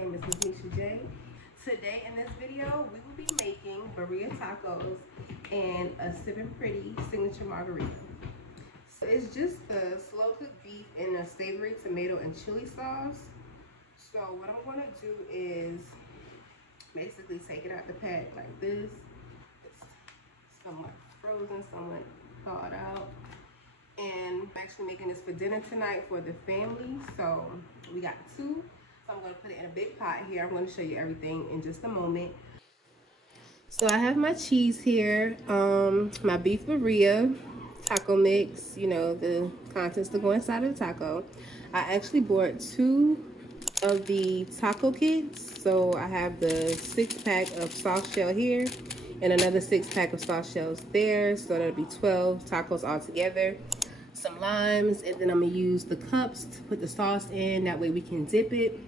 name is MzMesha Jae. Today in this video, we will be making birria tacos and a Sippin' Pretty signature margarita. So it's just the slow cooked beef in a savory tomato and chili sauce. So what I'm going to do is basically take it out the pack like this. It's somewhat frozen, somewhat thawed out. And I'm actually making this for dinner tonight for the family. So we got two. So I'm going to put it in a big pot here. I'm going to show you everything in just a moment. So I have my cheese here, my beef birria, taco mix, you know, the contents to go inside of the taco. I actually bought 2 of the taco kits. So I have the 6-pack of soft shell here and another 6-pack of soft shells there. So that'll be 12 tacos all together. Some limes, and then I'm gonna use the cups to put the sauce in. That way we can dip it.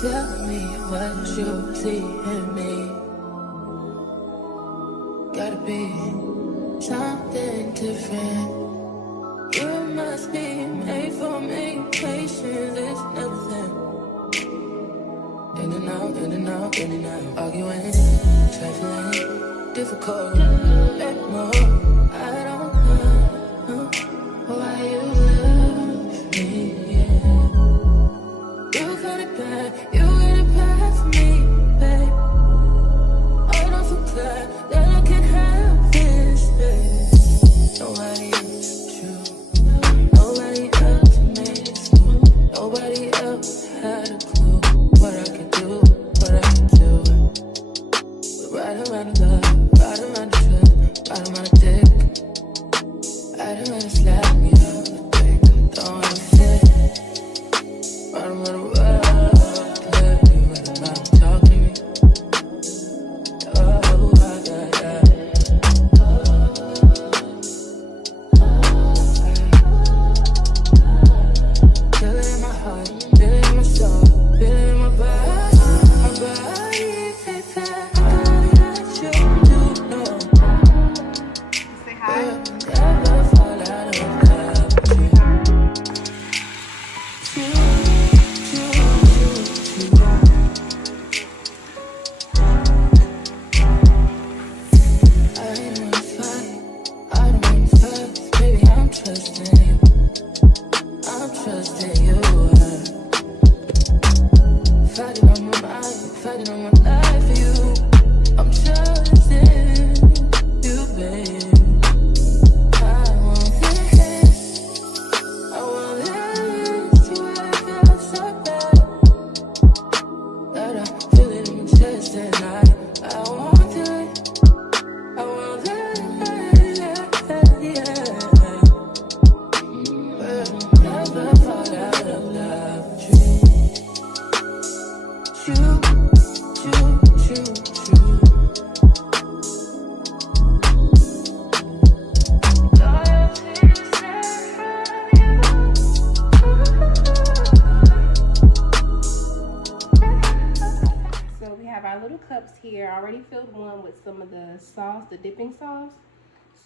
Tell me what you see in me. Gotta be something different. You must be made for me. Patience is nothing. In and out, in and out, in and out. Arguing, trifling, difficult. Let more. I don't know why you love me. Yeah. You got it bad, you got it bad for me, babe. I don't feel glad that I can have this, babe. Nobody else true. Nobody else made it smooth. Nobody else had a clue what I could do, what I could do. We're right around the love, right around the trust, right around the dick. Right around the slap, you know, the dick, don't wanna fit. Right around the world, you right around the talk to me. Oh, yeah. Feel it in my heart, feel it in my soul, feel it in my body. My body takes that, I you do know. Say hi. Never fall out of love with you. I don't wanna fight, I don't wanna fuss. Baby, I'm trusting you. I'm trusting you. Fighting on my mind, fighting on my life for you. I'm trusting you, babe. I want this to work out so bad that I feel it in my chest and I want it. I want it, yeah. But never fall out of love with you. So we have our little cups here. I already filled one with some of the sauce, the dipping sauce.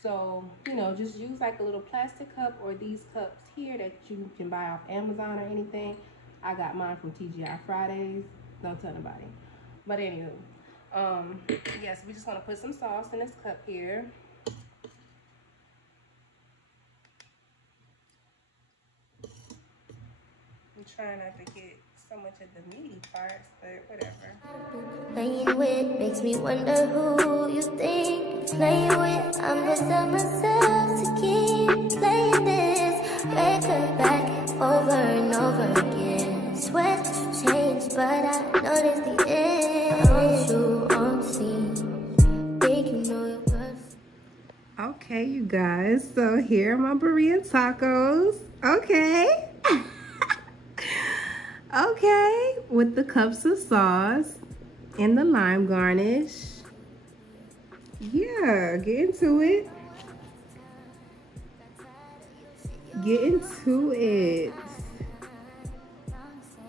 So, you know, just use like a little plastic cup or these cups here that you can buy off Amazon or anything. I got mine from TGI Fridays. Don't tell nobody. But anywho, yes, we just want to put some sauce in this cup here. I'm trying not to get so much of the meaty parts, but whatever. Playing with makes me wonder who you think you're playing with. I'm beside myself to keep playing this record back over and over again. Swear that you changed, but I noticed the end. I want you on the scene. Think you know your worth. Okay, you guys, so here are my birria tacos. Okay. Okay, with the cups of sauce and the lime garnish. Yeah, get into it. Get into it.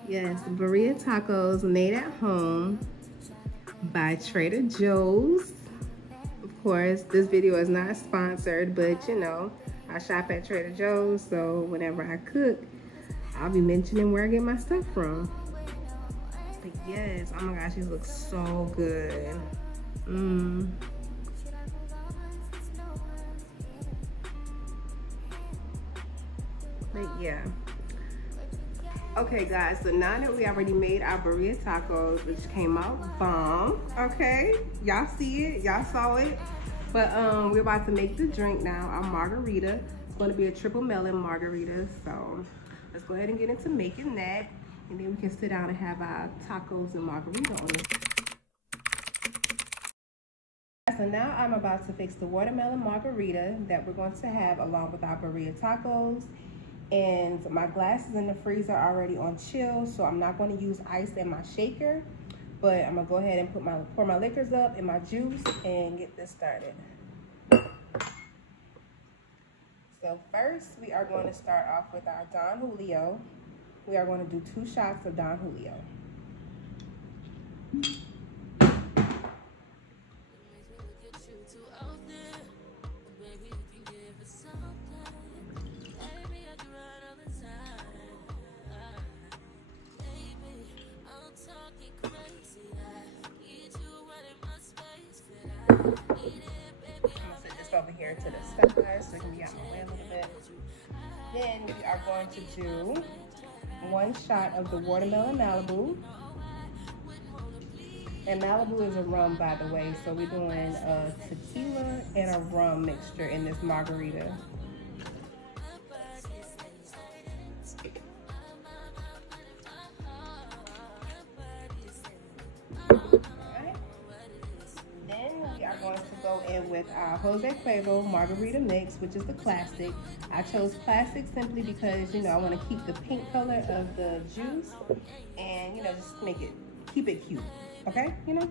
Yes, birria tacos made at home by Trader Joes. Of course, this video is not sponsored, but you know, I shop at Trader Joe's, so whenever I cook, I'll be mentioning where I get my stuff from. But yes, oh my gosh, these look so good. But yeah. Okay guys, so now that we already made our birria tacos, which came out bomb, okay? Y'all see it, y'all saw it. But we're about to make the drink now, our margarita. It's gonna be a triple melon margarita. So let's go ahead and get into making that. And then we can sit down and have our tacos and margarita on it. So now I'm about to fix the watermelon margarita that we're going to have along with our birria tacos. And my glass is in the freezer already on chill, so I'm not going to use ice in my shaker, but I'm gonna go ahead and pour my liquors up in my juice and get this started. So first we are going to start off with our Don Julio. We are going to do 2 shots of Don Julio. Over here to the side so it can be out my way a little bit. Then we are going to do 1 shot of the watermelon Malibu. And Malibu is a rum, by the way, so we're doing a tequila and a rum mixture in this margarita. Going to go in with our Jose Cuervo margarita mix, which is the classic. I chose classic simply because, you know, I want to keep the pink color of the juice and, you know, just keep it cute, okay, you know?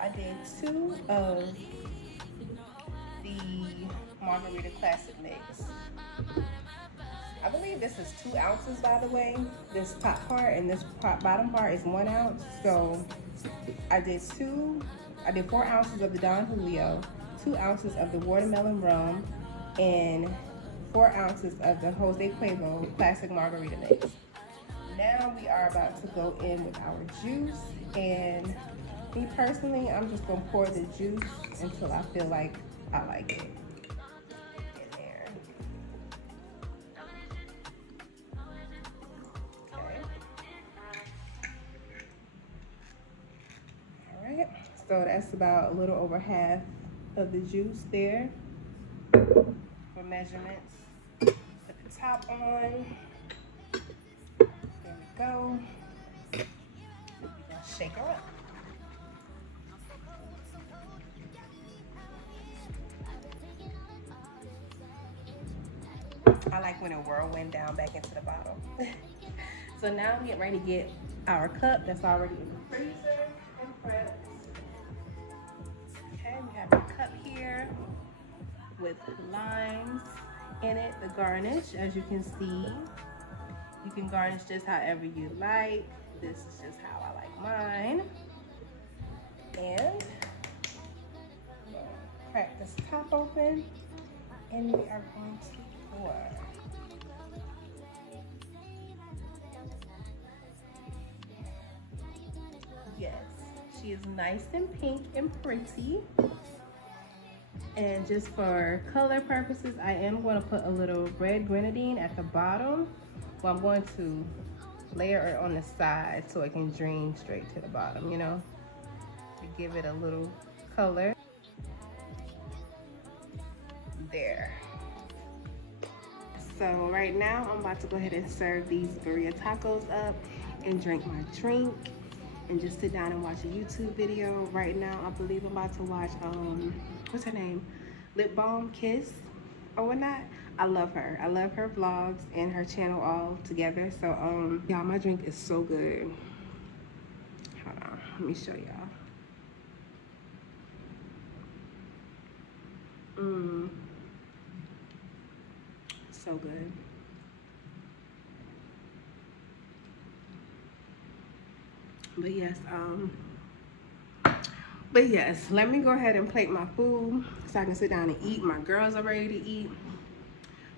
I did 2 of the margarita classic mix. I believe this is 2 ounces, by the way. This top part and this bottom part is 1 ounce. So I did 4 ounces of the Don Julio, 2 ounces of the watermelon rum, and 4 ounces of the Jose Cuervo classic margarita mix. Now we are about to go in with our juice, and me personally, I'm just gonna pour the juice until I feel like I like it in there. Okay. All right, so that's about a little over half of the juice there for measurements. Put the top on. There we go. Shake her up. I like when it whirlwind down back into the bottle. So now we get ready to get our cup that's already in the freezer and prepped. Okay, we have our cup here with limes in it, the garnish, as you can see. You can garnish just however you like. This is just how I like mine. And crack this top open, and we are going to pour. Yes, she is nice and pink and pretty. And just for color purposes, I am going to put a little red grenadine at the bottom. Well, I'm going to layer it on the side so it can drain straight to the bottom, you know, to give it a little color. There. So right now I'm about to go ahead and serve these birria tacos up and drink my drink and just sit down and watch a YouTube video. Right now I believe I'm about to watch what's her name, Lip Balm Kiss or whatnot. I love her vlogs and her channel all together. So y'all, my drink is so good. Hold on, let me show y'all. So good. But yes, let me go ahead and plate my food so I can sit down and eat. My girls are ready to eat.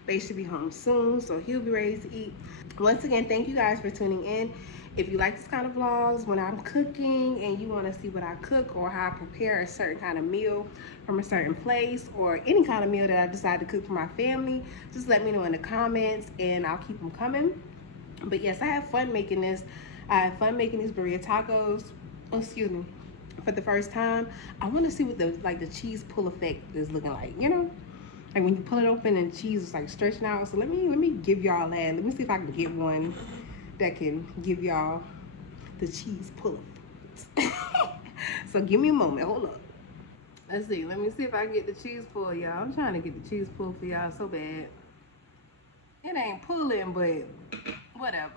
They should be home soon, so he'll be ready to eat. Once again, thank you guys for tuning in. If you like this kind of vlogs when I'm cooking and you want to see what I cook or how I prepare a certain kind of meal from a certain place, or any kind of meal that I decide to cook for my family, just let me know in the comments and I'll keep them coming. But yes, I have fun making this. I have fun making these birria tacos. Oh, excuse me. For the first time, I want to see what the cheese pull effect is looking like. You know, like when you pull it open and cheese is like stretching out. So let me give y'all that. Let me see if I can get one that can give y'all the cheese pull effect. So give me a moment. Hold up. Let's see. Let me see if I can get the cheese pull, y'all. I'm trying to get the cheese pull for y'all so bad. It ain't pulling, but whatever.